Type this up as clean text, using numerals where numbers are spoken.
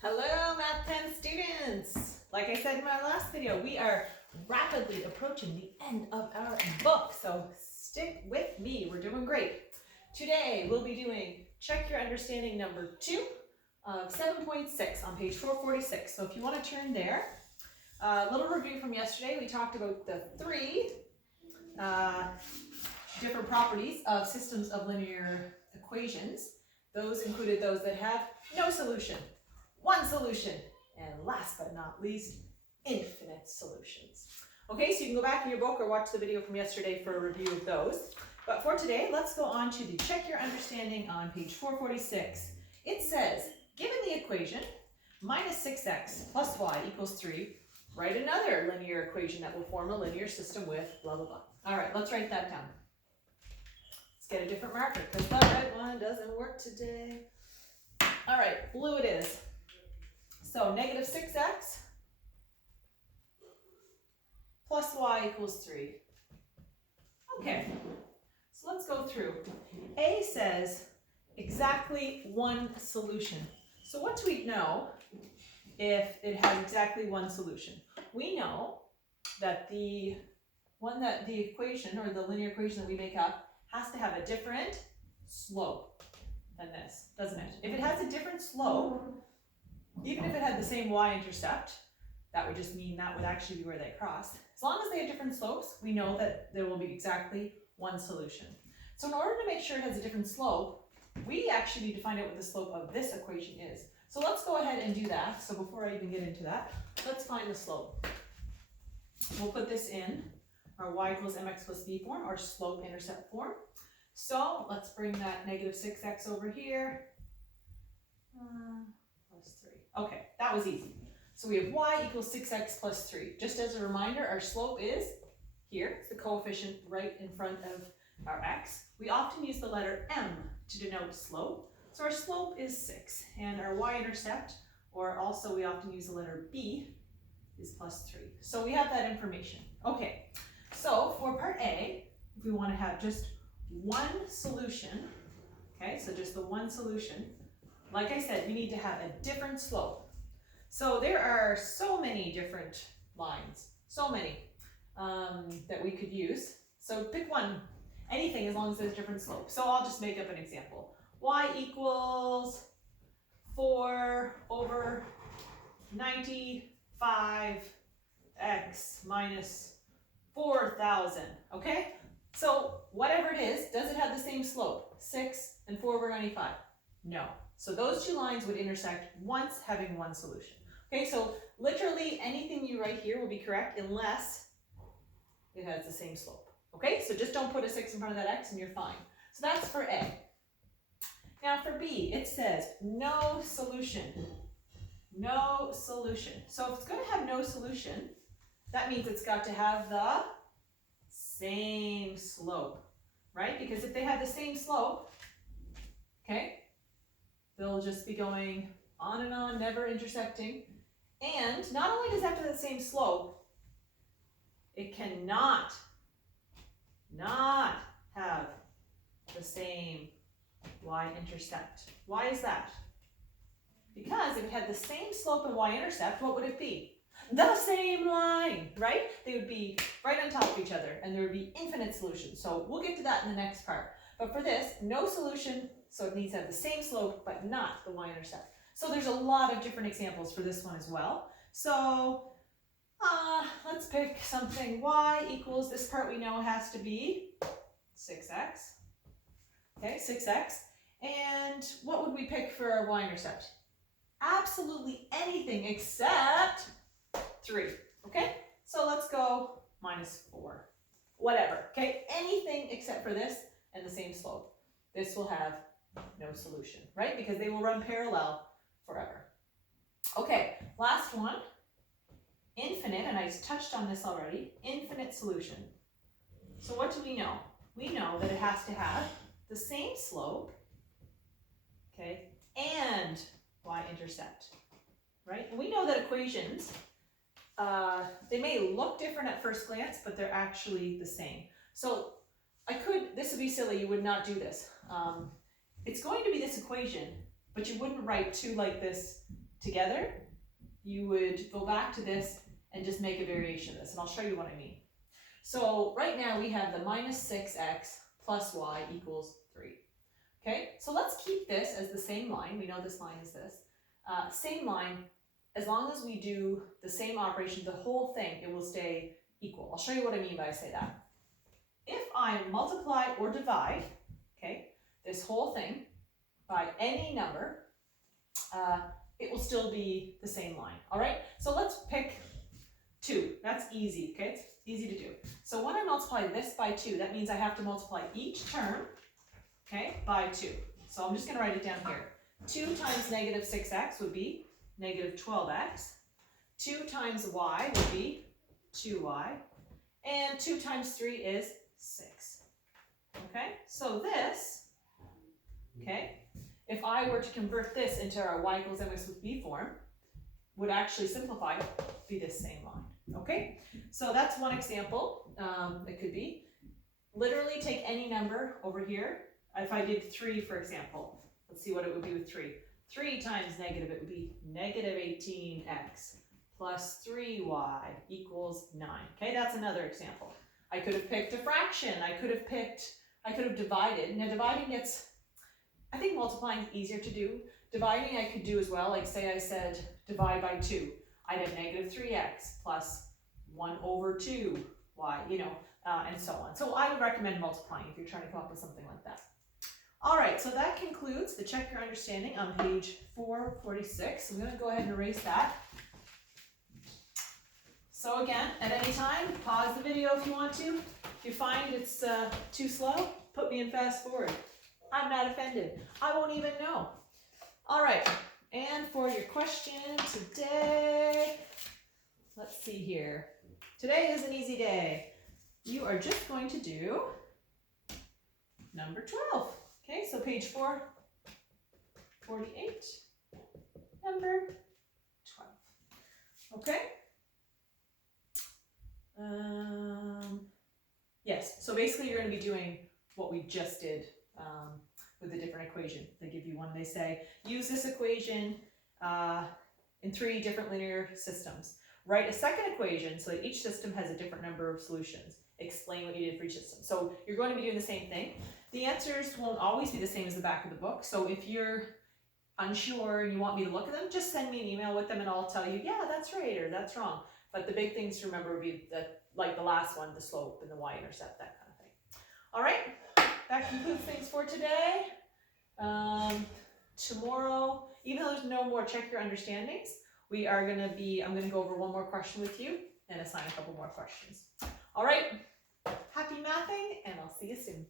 Hello, Math 10 students! Like I said in my last video, we are rapidly approaching the end of our book, so stick with me, we're doing great. Today, we'll be doing Check Your Understanding number 2 of 7.6 on page 446. So if you want to turn there, a little review from yesterday, we talked about the three different properties of systems of linear equations. Those included those that have no solution, one solution, and last but not least, infinite solutions. Okay, so you can go back in your book or watch the video from yesterday for a review of those. But for today, let's go on to the Check Your Understanding on page 446. It says, given the equation, minus 6x plus y equals 3, write another linear equation that will form a linear system with blah, blah, blah. All right, let's write that down. Let's get a different marker because the red one doesn't work today. All right, blue it is. So negative 6x plus y equals 3. Okay, so let's go through. A says exactly one solution. So what do we know if it has exactly one solution? We know that the equation or the linear equation that we make up has to have a different slope than this, doesn't it? If it has a different slope, even if it had the same y-intercept, that would just mean that would actually be where they cross. As long as they have different slopes, we know that there will be exactly one solution. So in order to make sure it has a different slope, we actually need to find out what the slope of this equation is. So let's go ahead and do that. So before I even get into that, let's find the slope. We'll put this in our y equals mx plus b form, or slope-intercept form. So let's bring that negative 6x over here. Plus 3. Okay, that was easy. So we have y equals 6x plus 3. Just as a reminder, our slope is here. It's the coefficient right in front of our x. We often use the letter m to denote slope. So our slope is 6. And our y-intercept, or also we often use the letter b, is plus 3. So we have that information. Okay, so for part A, if we want to have just one solution, okay, so just the one solution, like I said, we need to have a different slope. So there are so many different lines, so many that we could use. So pick one, anything as long as there's different slope. So I'll just make up an example. Y equals 4 over 95x minus 4,000, okay? So whatever it is, does it have the same slope? 6 and 4 over 95? No. So those two lines would intersect once, having one solution. Okay, so literally anything you write here will be correct unless it has the same slope. Okay, so just don't put a 6 in front of that x and you're fine. So that's for A. Now for B, it says no solution. No solution. So if it's going to have no solution, that means it's got to have the same slope, right? Because if they have the same slope, okay, they'll just be going on and on, never intersecting. And not only does it have to have the same slope, it cannot not have the same y-intercept. Why is that? Because if it had the same slope and y-intercept, what would it be? The same line, right? They would be right on top of each other and there would be infinite solutions. So we'll get to that in the next part. But for this, no solution, so it needs to have the same slope but not the y-intercept. So there's a lot of different examples for this one as well. So let's pick something. Y equals, this part we know has to be 6x. Okay, 6x. And what would we pick for our y-intercept? Absolutely anything except 3. Okay, so let's go minus 4. Whatever, okay? Anything except for this and the same slope. This will have no solution, right? Because they will run parallel forever. Okay, last one. Infinite, and I touched on this already, infinite solution. So what do we know? We know that it has to have the same slope, okay, and y-intercept, right? And we know that equations, they may look different at first glance, but they're actually the same. So this would be silly, you would not do this. It's going to be this equation, but you wouldn't write 2 like this together, you would go back to this and just make a variation of this, and I'll show you what I mean. So right now we have the minus 6x plus y equals 3. Okay, so let's keep this as the same line. We know this line is this. Same line, as long as we do the same operation, the whole thing, it will stay equal. I'll show you what I mean by I say that. If I multiply or divide, okay, this whole thing by any number, it will still be the same line. All right, so let's pick 2. That's easy, okay? It's easy to do. So when I multiply this by 2, that means I have to multiply each term, okay, by 2. So I'm just going to write it down here. 2 times negative 6x would be negative 12x. 2 times y would be 2y. And 2 times 3 is 6. Okay, so this, okay, if I were to convert this into our y equals mx with b form, would actually simplify, be this same line. Okay, so that's one example. It could be literally take any number over here. If I did 3, for example, let's see what it would be with 3. 3 times negative, it would be negative 18x plus 3y equals 9. Okay, that's another example. I could have picked a fraction. I could have divided. Now dividing gets, I think multiplying is easier to do. Dividing I could do as well, like say I said divide by 2. I'd have negative 3x plus 1 over 2y, you know, and so on. So I would recommend multiplying if you're trying to come up with something like that. All right, so that concludes the Check Your Understanding on page 446. I'm going to go ahead and erase that. So again, at any time, pause the video if you want to. If you find it's too slow, put me in fast forward. I'm not offended. I won't even know. All right, and for your question today, let's see here. Today is an easy day. You are just going to do number 12. Okay, so page 448, number 12. Okay. Yes, so basically you're going to be doing what we just did with a different equation. They give you one, they say, use this equation in 3 different linear systems. Write a second equation so that each system has a different number of solutions. Explain what you did for each system. So you're going to be doing the same thing. The answers won't always be the same as the back of the book. So if you're unsure and you want me to look at them, just send me an email with them and I'll tell you, yeah, that's right or that's wrong. But the big things to remember would be that, like the last one, the slope and the y-intercept, that kind of thing. All right, that concludes things for today. Tomorrow, even though there's no more Check Your Understandings, I'm going to go over one more question with you and assign a couple more questions. All right, happy mathing, and I'll see you soon.